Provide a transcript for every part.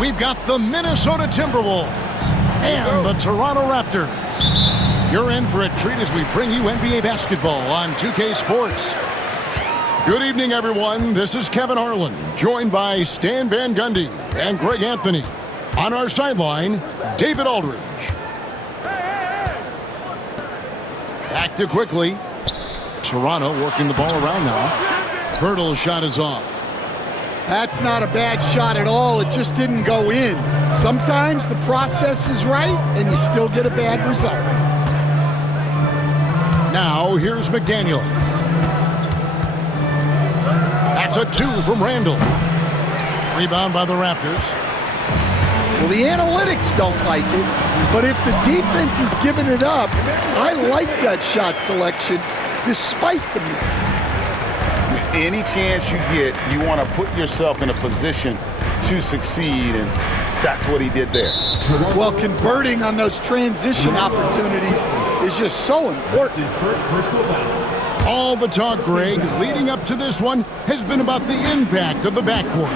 we've got the Minnesota Timberwolves and the Toronto Raptors. You're in for a treat as we bring you NBA basketball on 2K Sports. Good evening, everyone. This is Kevin Harlan, joined by Stan Van Gundy and Greg Anthony. On our sideline, David Aldridge. Active quickly. Toronto working the ball around now. Hurdle's shot is off. That's not a bad shot at all. It just didn't go in. Sometimes the process is right, and you still get a bad result. Now, here's McDaniels. That's a 2 from Randall. Rebound by the Raptors. Well, the analytics don't like it, but if the defense is giving it up, I like that shot selection despite the miss. Any chance you get, you want to put yourself in a position to succeed, and that's what he did there. Well, converting on those transition opportunities is just so important. All the talk, Greg, leading up to this one has been about the impact of the backcourt.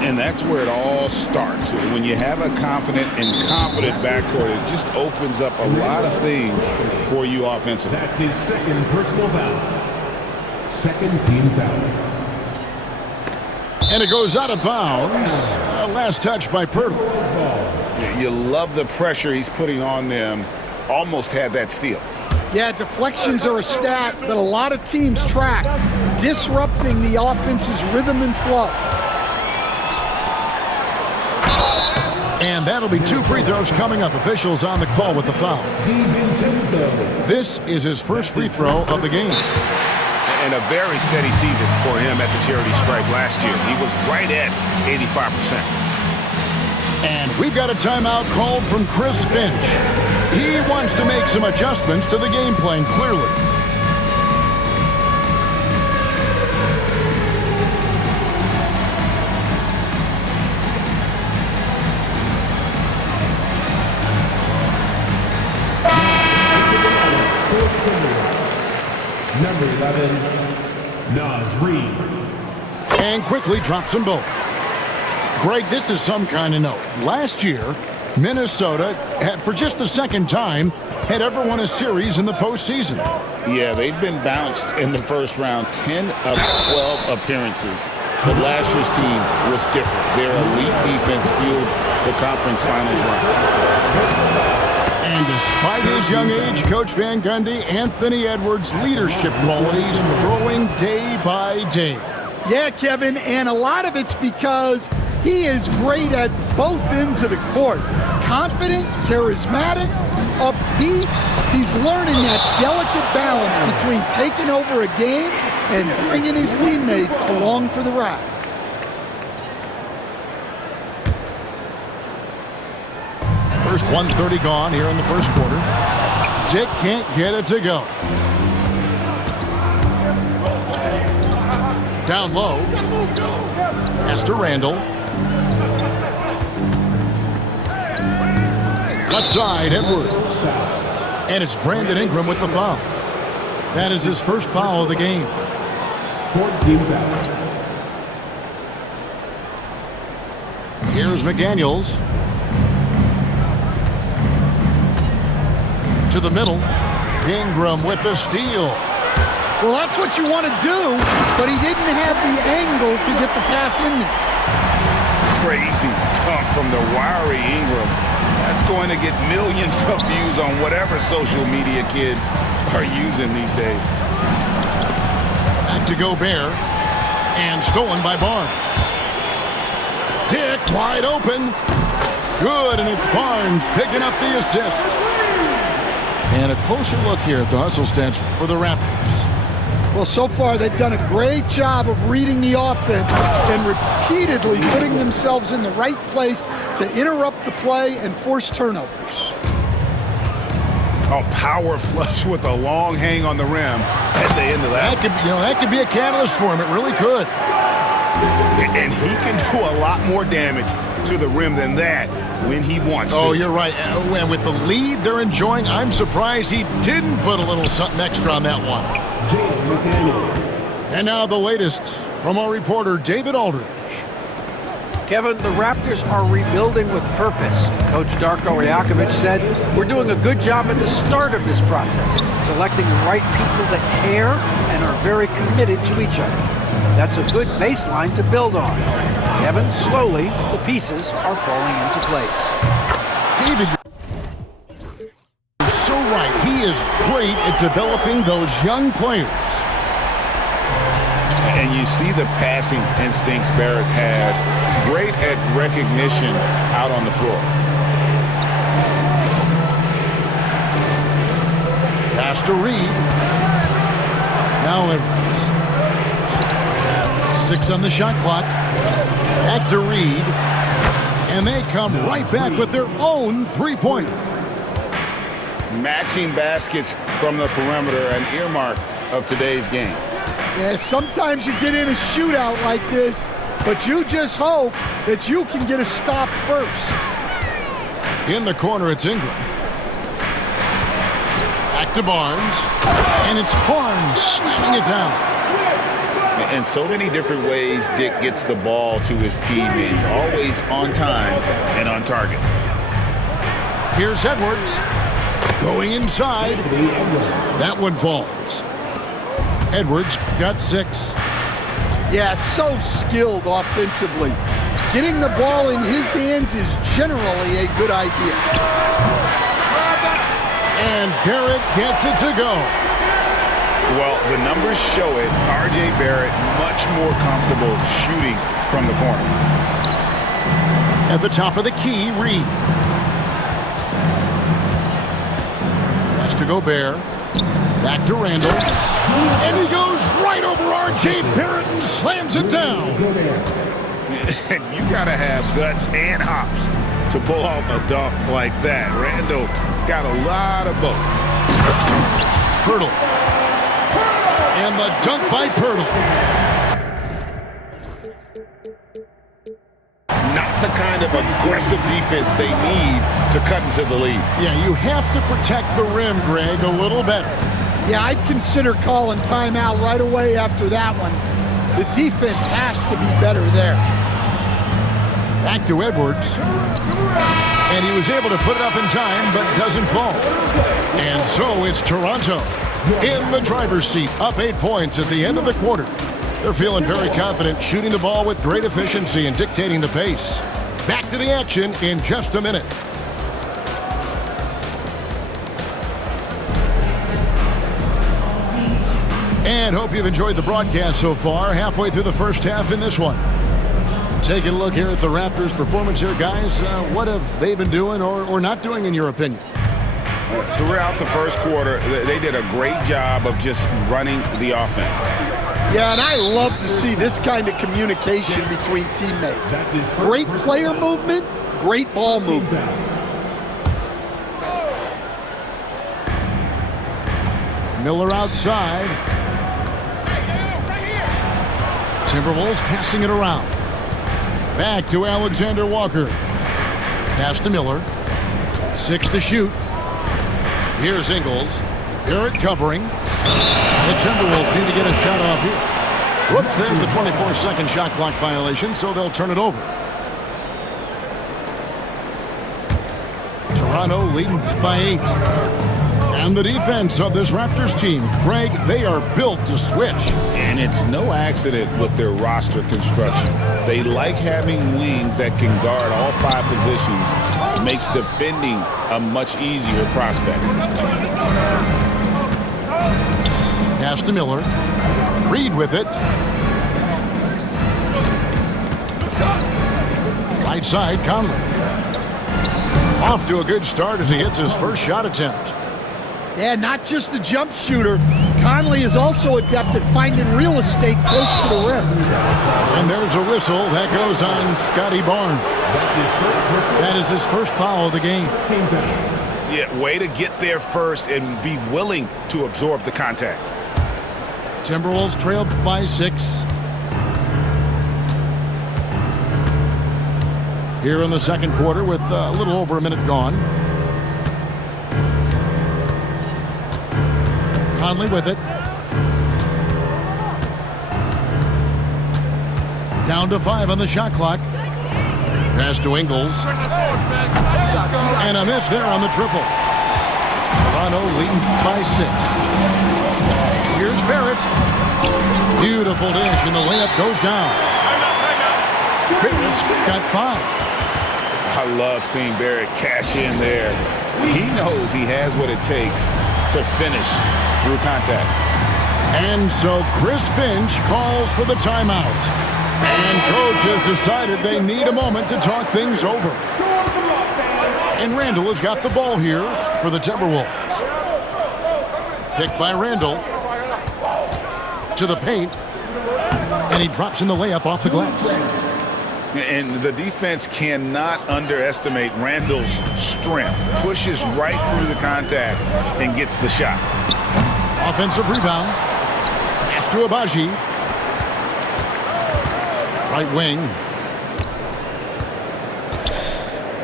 And that's where it all starts. When you have a confident and competent backcourt, it just opens up a lot of things for you offensively. That's his second personal foul. Second team foul. And it goes out of bounds. Last touch by Pirtle. Yeah, you love the pressure he's putting on them. Almost had that steal. Yeah, deflections are a stat that a lot of teams track, disrupting the offense's rhythm and flow. And that'll be 2 free throws coming up. Officials on the call with the foul. This is his first free throw of the game. And a very steady season for him at the charity stripe last year. He was right at 85%. And we've got a timeout called from Chris Finch. He wants to make some adjustments to the game plan, clearly. Number 11, Naz Reid. And quickly drops them both. Greg, this is some kind of note. Last year, Minnesota, for just the second time, had ever won a series in the postseason. Yeah, they've been bounced in the first round, 10 of 12 appearances. But last year's team was different. Their elite defense fueled the conference finals run. And despite his young age, Coach Van Gundy, Anthony Edwards' leadership qualities growing day by day. Yeah, Kevin, and a lot of it's because he is great at both ends of the court. Confident, charismatic, upbeat. He's learning that delicate balance between taking over a game and bringing his teammates along for the ride. First 1:30 gone here in the first quarter. Dick can't get it to go. Down low. Pass to Randall. Left side, Edwards. And it's Brandon Ingram with the foul. That is his first foul of the game. 14 foul. Here's McDaniels. To the middle. Ingram with the steal. Well, that's what you want to do, but he didn't have the angle to get the pass in there. Crazy dunk from the wiry Ingram. That's going to get millions of views on whatever social media kids are using these days. Back to Gobert. And stolen by Barnes. Dick wide open. Good, and it's Barnes picking up the assist. And a closer look here at the hustle stats for the Raptors. Well, so far they've done a great job of reading the offense and repeatedly putting themselves in the right place to interrupt the play and force turnovers. A power flush with a long hang on the rim at the end of that. That could be a catalyst for him. It really could. And he can do a lot more damage to the rim than that when he wants to. Oh, you're right. And with the lead they're enjoying, I'm surprised he didn't put a little something extra on that one. And now the latest from our reporter, David Aldridge. Kevin, the Raptors are rebuilding with purpose. Coach Darko Rajakovic said, "We're doing a good job at the start of this process, selecting the right people that care and are very committed to each other. That's a good baseline to build on." Kevin, slowly, the pieces are falling into place. David, you're so right. He is great at developing those young players. And you see the passing instincts Barrett has. Great at recognition out on the floor. Pass to Reed. Now Edwards. 6 on the shot clock. Back to Reed. And they come right back with their own three-pointer. Matching baskets from the perimeter, an earmark of today's game. Yeah, sometimes you get in a shootout like this, but you just hope that you can get a stop first. In the corner, it's Ingram. Back to Barnes. And it's Barnes slamming it down. In so many different ways, Dick gets the ball to his teammates, always on time and on target. Here's Edwards. Going inside. That one falls. Edwards got 6. Yeah, so skilled offensively. Getting the ball in his hands is generally a good idea. And Barrett gets it to go. Well, the numbers show it. R.J. Barrett much more comfortable shooting from the corner. At the top of the key, Reed. Pass to Gobert. Back to Randall. And he goes right over R.J. Barrett and slams it down. You got to have guts and hops to pull off a dunk like that. Randall got a lot of both. Pirtle. And the dunk by Pirtle. Not the kind of aggressive defense they need to cut into the lead. Yeah, you have to protect the rim, Greg, a little better. Yeah, I'd consider calling timeout right away after that one. The defense has to be better there. Back to Edwards. And he was able to put it up in time, but doesn't fall. And so it's Toronto in the driver's seat, up 8 points at the end of the quarter. They're feeling very confident, shooting the ball with great efficiency and dictating the pace. Back to the action in just a minute. And hope you've enjoyed the broadcast so far. Halfway through the first half in this one. Taking a look here at the Raptors' performance here, guys. What have they been doing or not doing, in your opinion? Throughout the first quarter, they did a great job of just running the offense. Yeah, and I love to see this kind of communication between teammates. Great player movement, great ball movement. Miller outside. Timberwolves passing it around. Back to Alexander Walker. Pass to Miller. 6 to shoot. Here's Ingles. Barrett covering. The Timberwolves need to get a shot off here. Whoops, there's the 24-second shot clock violation, so they'll turn it over. Toronto leading by 8. And the defense of this Raptors team, Greg, they are built to switch. And it's no accident with their roster construction. They like having wings that can guard all 5 positions. Makes defending a much easier prospect. Pass to Miller. Reed with it. Right side, Conley. Off to a good start as he hits his first shot attempt. Yeah, not just a jump shooter. Conley is also adept at finding real estate close to the rim. And there's a whistle. That goes on Scotty Barnes. That is his first foul of the game. Yeah, way to get there first and be willing to absorb the contact. Timberwolves trailed by 6. Here in the second quarter with a little over a minute gone. Conley with it. Down to 5 on the shot clock. Pass to Ingles. And a miss there on the triple. Toronto leading by 6. Here's Barrett. Beautiful dish, and the layup goes down. Barrett's got 5. I love seeing Barrett cash in there. He knows he has what it takes to finish through contact. And so Chris Finch calls for the timeout. And coach has decided they need a moment to talk things over. And Randall has got the ball here for the Timberwolves. Picked by Randall. To the paint. And he drops in the layup off the glass. And the defense cannot underestimate Randall's strength. Pushes right through the contact and gets the shot. Offensive rebound. Pass to Agbaji. Right wing.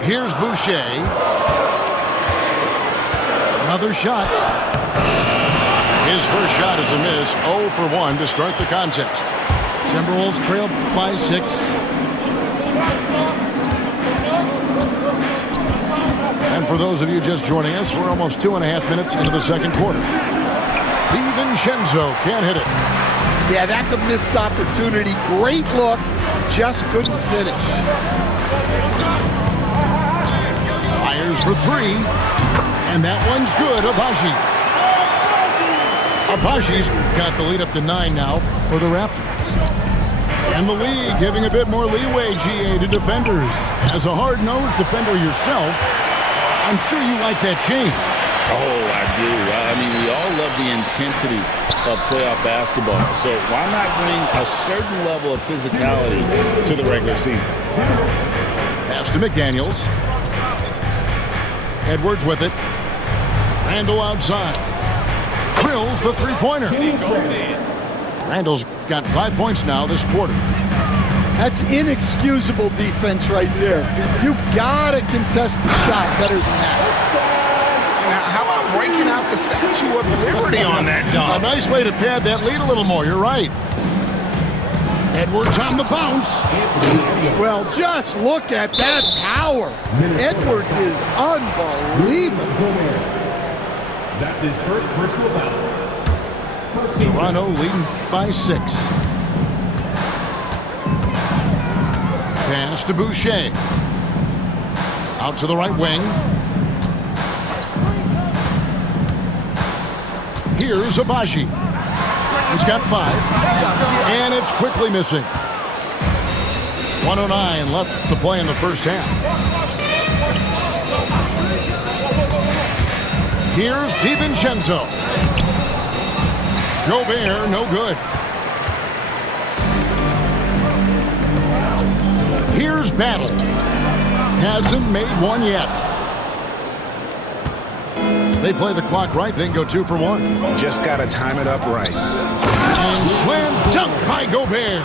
Here's Boucher. Another shot. His first shot is a miss. 0 for 1 to start the contest. Timberwolves trail by 6. And for those of you just joining us, we're almost 2.5 minutes into the second quarter. DiVincenzo can't hit it. Yeah, that's a missed opportunity. Great look, just couldn't finish. Fires for 3, and that one's good. Agbaji's got the lead up to 9 now for the Raptors. And the league giving a bit more leeway, GA, to defenders. As a hard-nosed defender yourself, I'm sure you like that change. Oh, I do. I mean, we all love the intensity of playoff basketball. So why not bring a certain level of physicality to the regular season? Pass to McDaniels. Edwards with it. Randall outside. Drills the three-pointer. Randall's got 5 points now this quarter. That's inexcusable defense right there. You gotta contest the shot better than that. Now, how about breaking out the Statue of Liberty on that dunk? A nice way to pad that lead a little more. You're right. Edwards on the bounce. Well, just look at that power. Edwards is unbelievable. That's his first personal foul. Toronto leading by 6. Pass to Boucher. Out to the right wing. Here's Agbaji. He's got 5. And it's quickly missing. 1:09 left to play in the first half. Here's DiVincenzo. Gobert, no good. Here's Battle. Hasn't made one yet. They play the clock right, then go 2 for 1. Just got to time it up right. And slam dunk by Gobert.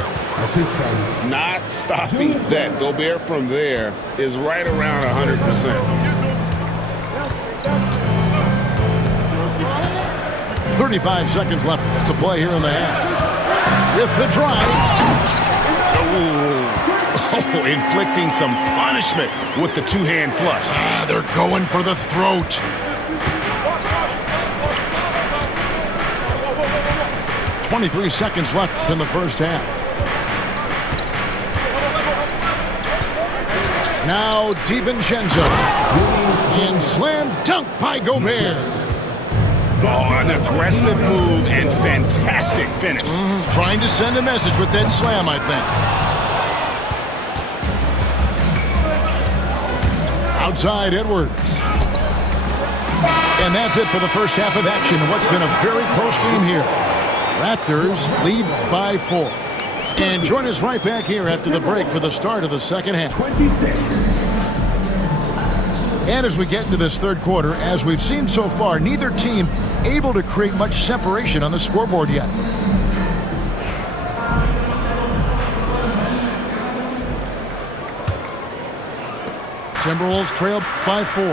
Not stopping that. Gobert from there is right around 100%. 35 seconds left to play here in the half. With the drive. Oh, inflicting some punishment with the two-hand flush. They're going for the throat. .23 seconds left in the first half. Now DiVincenzo. And slam dunk by Gobert. Oh, an aggressive move and fantastic finish. Trying to send a message with that slam, I think. Outside Edwards. And that's it for the first half of action. What's been a very close game here. Raptors lead by 4. And join us right back here after the break for the start of the second half. 26. And as we get into this third quarter, as we've seen so far, neither team able to create much separation on the scoreboard yet. Timberwolves trail by 4.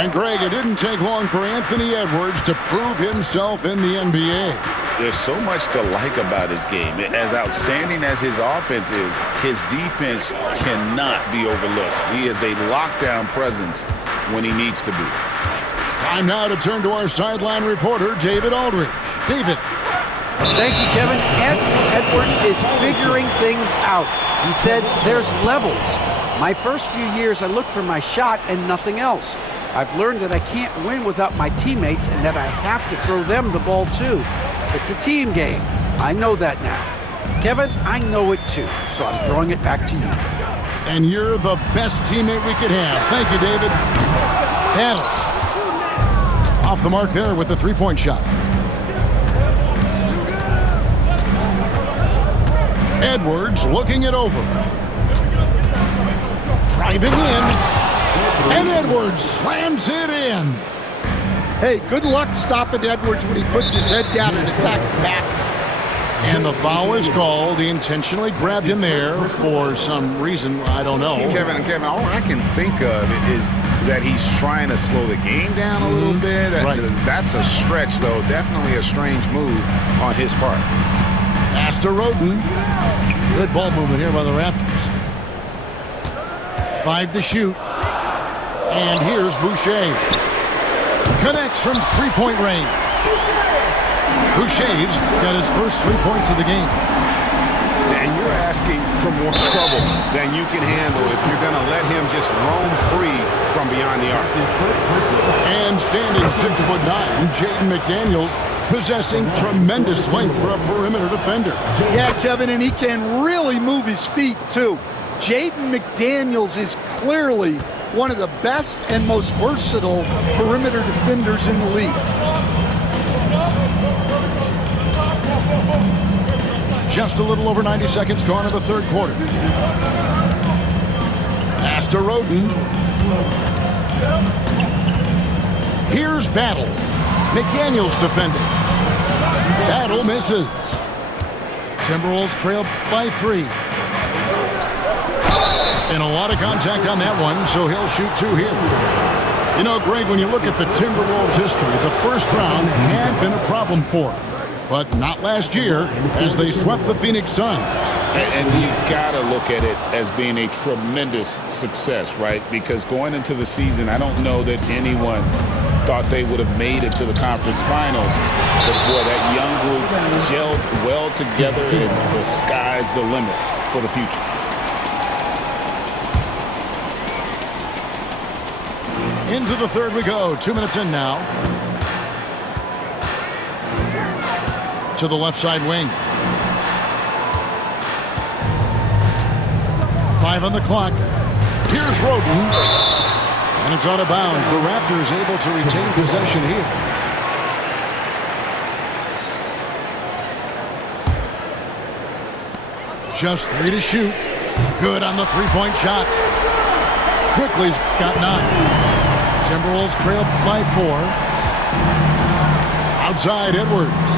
And Greg, it didn't take long for Anthony Edwards to prove himself in the NBA. there's so much to like about his game. As outstanding as his offense is, his defense cannot be overlooked. He is a lockdown presence when he needs to be. Time now to turn to our sideline reporter, David Aldridge. David. Thank you, Kevin. Edwards is figuring things out. He said there's levels. My first few years, I looked for my shot and nothing else. I've learned that I can't win without my teammates and that I have to throw them the ball too. It's a team game. I know that now. Kevin, I know it too, so I'm throwing it back to you. And you're the best teammate we could have. Thank you, David. Battle. Off the mark there with the three-point shot. Edwards looking it over. Driving in. And Edwards slams it in. Hey, good luck stopping Edwards when he puts his head down and attacks the basket. And the foul is called. He intentionally grabbed him there for some reason. I don't know. Kevin, all I can think of is that he's trying to slow the game down a little bit. Right. That's a stretch, though. Definitely a strange move on his part. Pass to Roden. Good ball movement here by the Raptors. 5 to shoot. And here's Boucher. Connects from three-point range. Boucher's got his first 3 points of the game. And you're asking for more trouble than you can handle if you're going to let him just roam free from beyond the arc. And standing 6'9", Jaden McDaniels, possessing tremendous length for a perimeter defender. Yeah, Kevin, and he can really move his feet, too. Jaden McDaniels is clearly one of the best and most versatile perimeter defenders in the league. Just a little over 90 seconds gone in the third quarter. Pass to Roden. Here's Battle. McDaniels defending. Battle misses. Timberwolves trail by 3. And a lot of contact on that one, so he'll shoot 2 here. You know, Greg, when you look at the Timberwolves' history, the first round had been a problem for them. But not last year, as they swept the Phoenix Suns. And you got to look at it as being a tremendous success, right? Because going into the season, I don't know that anyone thought they would have made it to the conference finals. But, boy, that young group gelled well together, and the sky's the limit for the future. Into the third we go. 2 minutes in now. To the left side wing. 5 on the clock. Here's Roden. And it's out of bounds. The Raptors able to retain possession here. Just 3 to shoot. Good on the three-point shot. Quickly's got 9. Timberwolves trail by 4. Outside Edwards.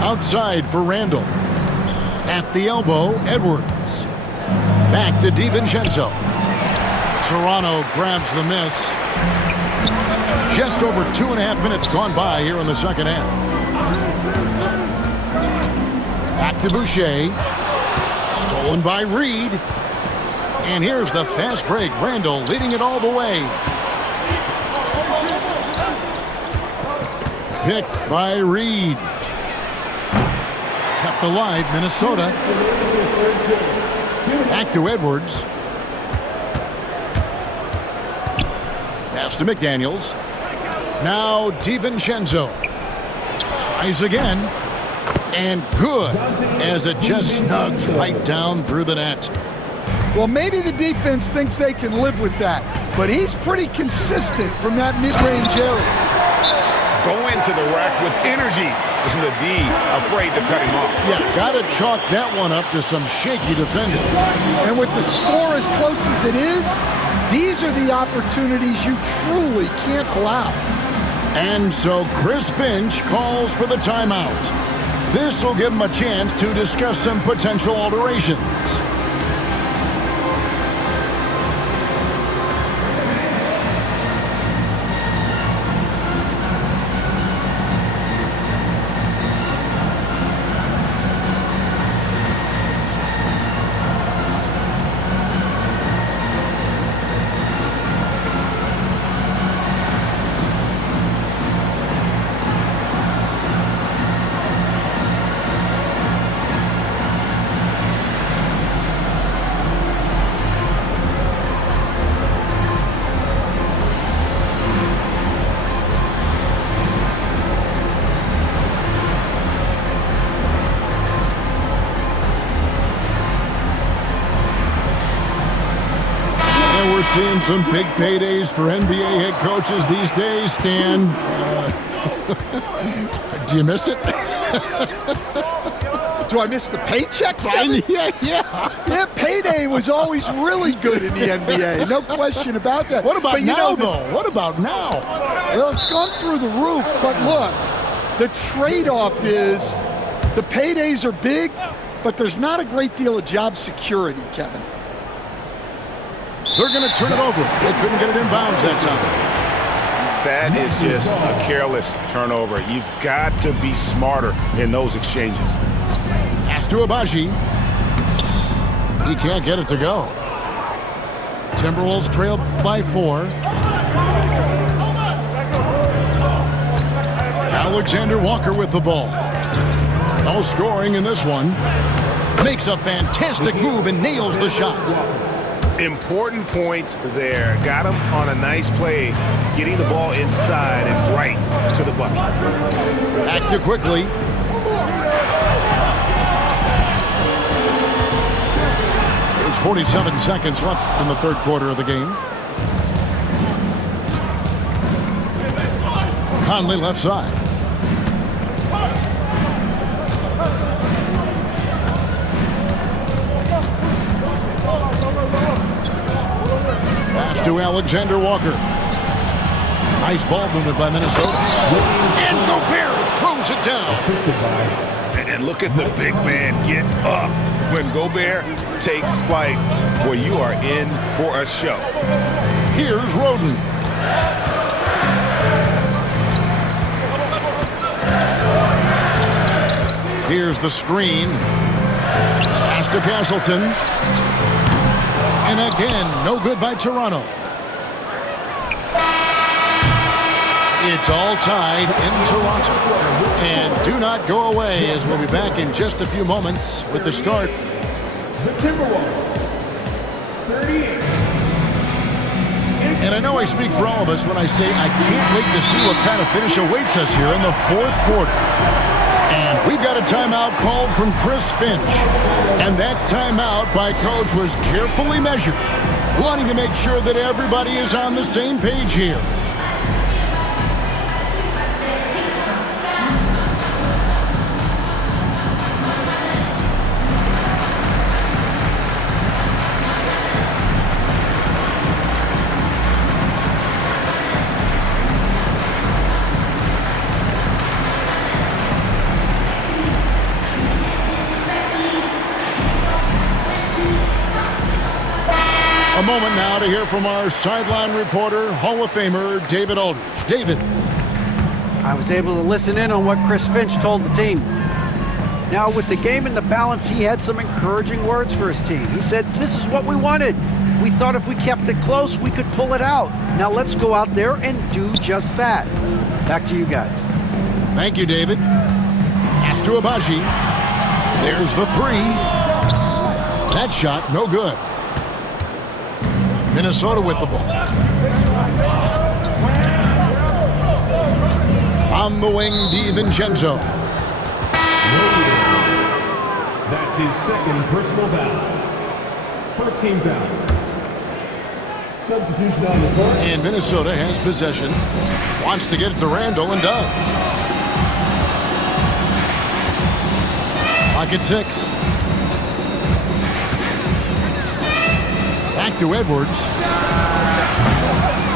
Outside for Randall. At the elbow, Edwards. Back to DiVincenzo. Toronto grabs the miss. Just over 2.5 minutes gone by here in the second half. Back to Boucher. Stolen by Reed. And here's the fast break. Randall leading it all the way. Picked by Reed. Kept alive, Minnesota. Back to Edwards. Pass to McDaniels. Now DiVincenzo. Tries again. And good, as it just snugs right down through the net. Well, maybe the defense thinks they can live with that, but he's pretty consistent from that mid-range area. Going to the rack with energy, and the D afraid to cut him off. Yeah, got to chalk that one up to some shaky defending. And with the score as close as it is, these are the opportunities you truly can't allow. And so Chris Finch calls for the timeout. This will give him a chance to discuss some potential alterations. seeing some big paydays for NBA head coaches these days, Stan. Do you miss it? Do I miss the paychecks, Kevin? Yeah. Payday was always really good in the NBA. No question about that. What about but now, though? What about now? Well, it's gone through the roof, but look, the trade-off is the paydays are big, but there's not a great deal of job security, Kevin. They're going to turn it over. They couldn't get it inbounds that time. That is just a careless turnover. You've got to be smarter in those exchanges. Pass to Agbaji. He can't get it to go. Timberwolves trail by 4. Alexander Walker with the ball. No scoring in this one. Makes a fantastic move and nails the shot. Important points there. Got him on a nice play, getting the ball inside and right to the bucket. Back to quickly. There's 47 seconds left in the third quarter of the game. Conley left side. Pass to Alexander Walker. Nice ball movement by Minnesota. And Gobert throws it down. And look at the big man get up. When Gobert takes flight, well, you are in for a show. Here's Roden. Here's the screen. Pass to Castleton. And again, no good by Toronto. It's all tied in Toronto. And do not go away, as we'll be back in just a few moments with the start. The Timberwolves, 38. And I know I speak for all of us when I say I can't wait to see what kind of finish awaits us here in the fourth quarter. And we've got a timeout called from Chris Finch. And that timeout by Coach was carefully measured, wanting to make sure that everybody is on the same page here. A moment now to hear from our sideline reporter, Hall of Famer David Aldridge. David. I was able to listen in on what Chris Finch told the team. Now, with the game in the balance, he had some encouraging words for his team. He said, "This is what we wanted. We thought if we kept it close, we could pull it out. Now let's go out there and do just that." Back to you guys. Thank you, David. Pass to Agbaji. There's the three. That shot, no good. Minnesota with the ball. On the wing, DiVincenzo. That's his second personal foul. First team foul. Substitution on the court. And Minnesota has possession. Wants to get it to Randall and does. Pocket 6. Back to Edwards.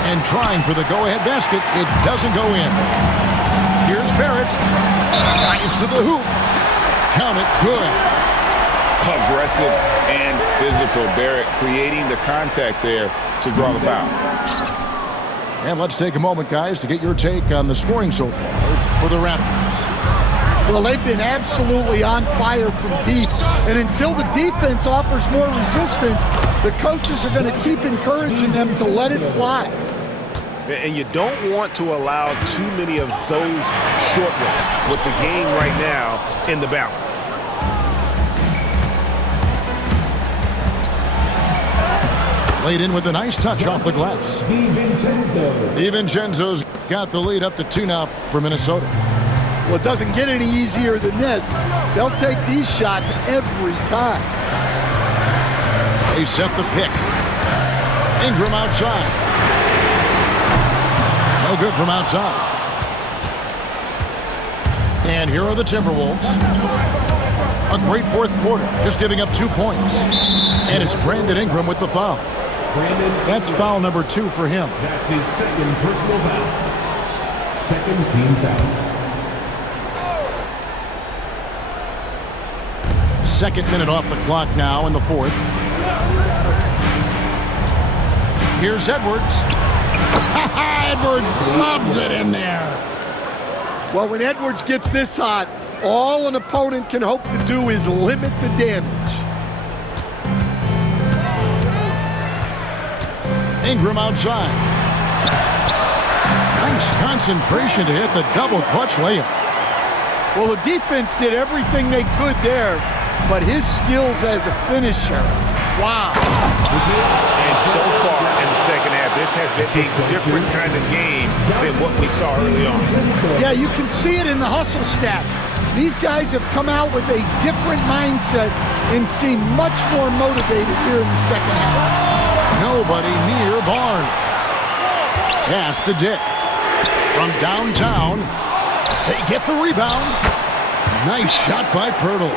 And trying for the go-ahead basket. It doesn't go in. Here's Barrett. Drives to the hoop. Count it. Good. Aggressive and physical. Barrett creating the contact there to draw the foul. And let's take a moment, guys, to get your take on the scoring so far for the Raptors. Well, they've been absolutely on fire from deep. And until the defense offers more resistance, the coaches are going to keep encouraging them to let it fly. And you don't want to allow too many of those short ones with the game right now in the balance. Laid in with a nice touch off the glass. DiVincenzo's got the lead up to 2 now for Minnesota. Well, it doesn't get any easier than this. They'll take these shots every time. They set the pick. Ingram outside. No good from outside. And here are the Timberwolves. A great fourth quarter, just giving up 2 points. And it's Brandon Ingram with the foul. That's foul number 2 for him. That's his second personal foul. Second team foul. Second minute off the clock now in the fourth. Here's Edwards. Edwards loves it in there. Well, when Edwards gets this hot, all an opponent can hope to do is limit the damage. Ingram outside. Nice concentration to hit the double clutch layup. Well, the defense did everything they could there, but his skills as a finisher, wow. And so far in the second half, this has been a different kind of game than what we saw early on. Yeah, you can see it in the hustle stats. These guys have come out with a different mindset and seem much more motivated here in the second half. Nobody near Barnes. Pass to Dick. From downtown, they get the rebound. Nice shot by Pirtle.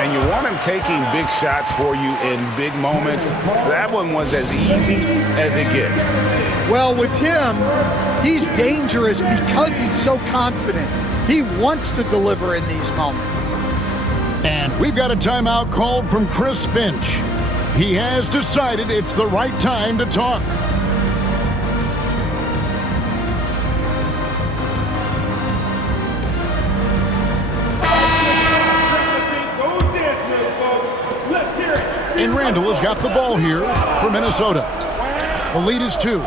And you want him taking big shots for you in big moments. That one was as easy as it gets. Well, with him, he's dangerous because he's so confident. He wants to deliver in these moments. And we've got a timeout called from Chris Finch. He has decided it's the right time to talk. And Randall has got the ball here for Minnesota. The lead is 2.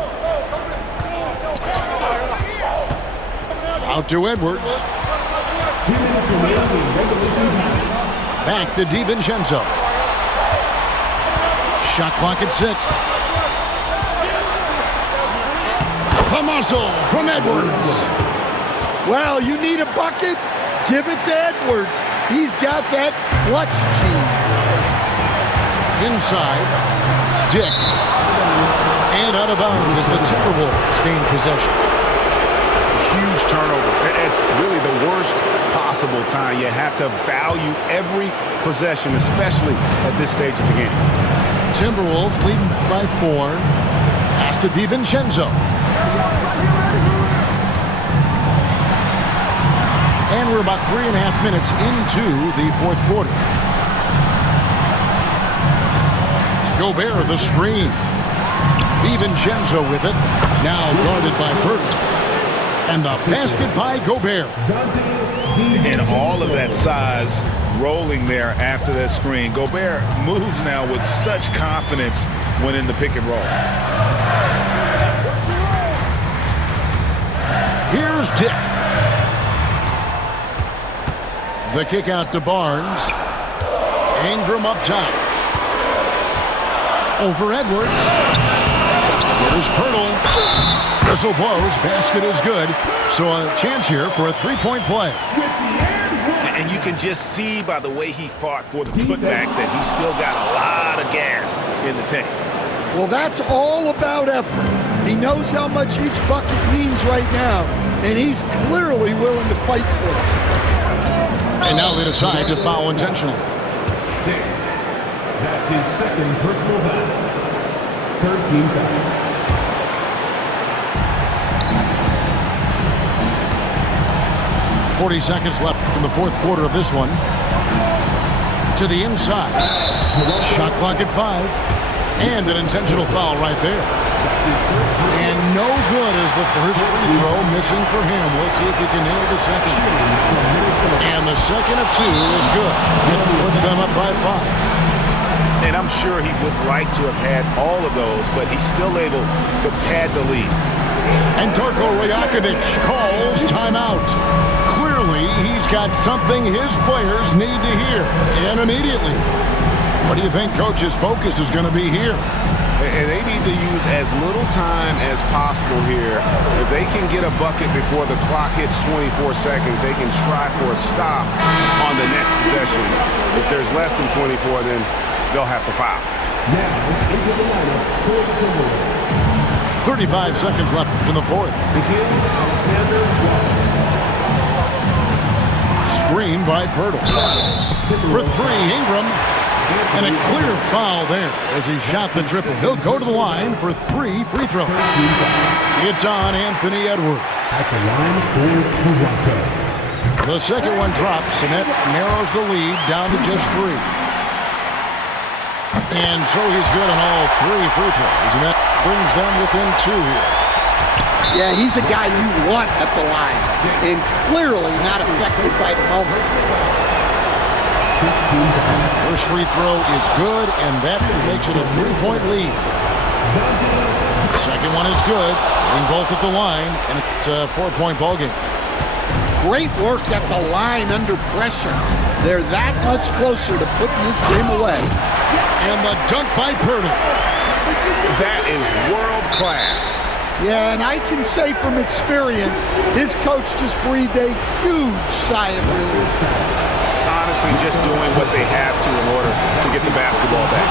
Out to Edwards. 2 minutes remaining in regulation time. Back to DiVincenzo. Shot clock at 6. The muscle from Edwards. Well, you need a bucket? Give it to Edwards. He's got that clutch gene. Inside, Dick. And out of bounds as the Timberwolves gain possession. Huge turnover at really the worst possible time. You have to value every possession, especially at this stage of the game. Timberwolves leading by 4. Pass to DiVincenzo. And we're about 3.5 minutes into the fourth quarter. Gobert the screen. DiVincenzo with it. Now guarded by Pirtle. And the basket by Gobert. And all of that size rolling there after that screen. Gobert moves now with such confidence when in the pick and roll. Here's Dick. The kick out to Barnes. Ingram up top. Over Edwards. Here's Pirtle. Whistle blows. Basket is good. So a chance here for a three-point play. And you can just see by the way he fought for the putback that he's still got a lot of gas in the tank. Well, that's all about effort. He knows how much each bucket means right now, and he's clearly willing to fight for it. And now they decide to foul intentionally. That's his second personal foul. 13 foul. 40 seconds left in the fourth quarter of this one. To the inside. Shot clock at 5. And an intentional foul right there. And no good as the first free throw missing for him. We'll see if he can nail the second. And the second of 2 is good. It puts them up by 5. And I'm sure he would like to have had all of those, but he's still able to pad the lead. And Darko Rajakovic calls timeout. Clearly, he's got something his players need to hear, and immediately. What do you think Coach's focus is going to be here? And they need to use as little time as possible here. If they can get a bucket before the clock hits 24 seconds, they can try for a stop on the next possession. If there's less than 24, then they'll have to foul. Now, into the lineup for the Timberwolves. 35 seconds left in the fourth. Begin Alexander Walker. Screen by Pirtle. For three, Ingram. And a clear foul there as he shot the triple. He'll go to the line for 3 free throws. It's on Anthony Edwards. At the line for Toronto. The second one drops, and that narrows the lead down to just 3. And so he's good on all 3 free throws, and that brings them within 2 here. Yeah, he's a guy you want at the line, and clearly not affected by the moment. First free throw is good, and that makes it a 3-point lead. Second one is good, getting both at the line, and it's a 4-point ballgame. Great work at the line under pressure. They're that much closer to putting this game away. And the dunk by Pirtle. That is world class. Yeah, and I can say from experience, his coach just breathed a huge sigh of relief. Honestly, just doing what they have to in order to get the basketball back.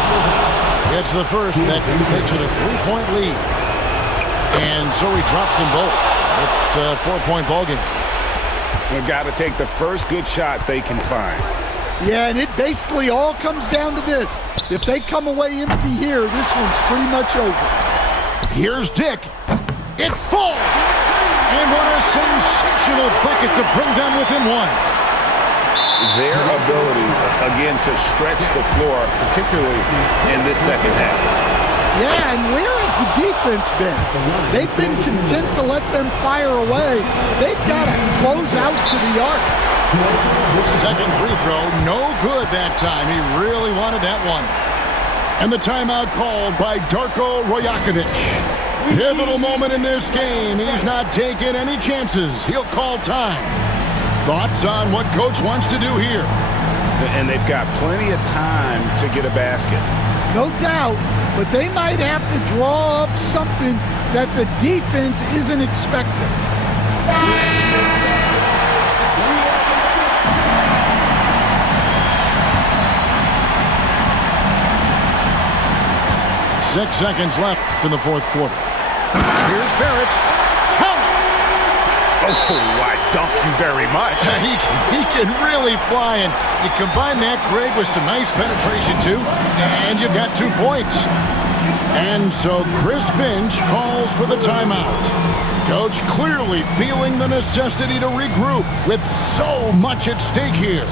It's the first, and that makes it a 3-point lead. And so he drops them both. It's a 4-point ballgame. They've got to take the first good shot they can find. Yeah, and it basically all comes down to this. If they come away empty here, this one's pretty much over. Here's Dick. It falls! And what a sensational bucket to bring them within 1. Their ability, again, to stretch the floor, particularly in this second half. Yeah, and where has the defense been? They've been content to let them fire away. They've got to close out to the arc. Second free throw, no good that time. He really wanted that one. And the timeout called by Darko Rajakovic. Pivotal moment in this game. He's not taking any chances. He'll call time. Thoughts on what coach wants to do here? And they've got plenty of time to get a basket. No doubt, but they might have to draw up something that the defense isn't expecting. 6 seconds left in the fourth quarter. Here's Barrett. Count it! Oh, I dunk you very much. He can really fly, and you combine that, Greg, with some nice penetration, too, and you've got 2 points. And so Chris Finch calls for the timeout. Coach clearly feeling the necessity to regroup with so much at stake here.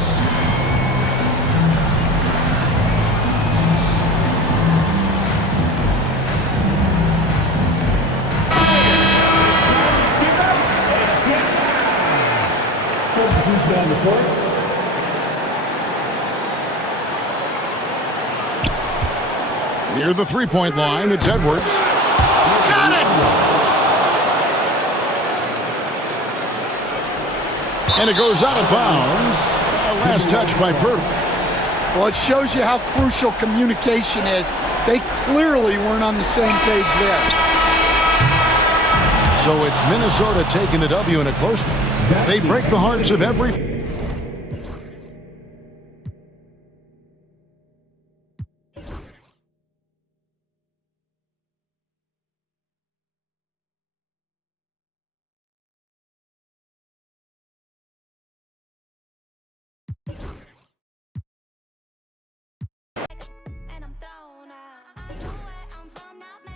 Substitution on the court. Near the 3-point line, it's Edwards. Got it! And it goes out of bounds. A last touch by Pirtle. Well, it shows you how crucial communication is. They clearly weren't on the same page there. So it's Minnesota taking the W in a close one. They break the hearts of every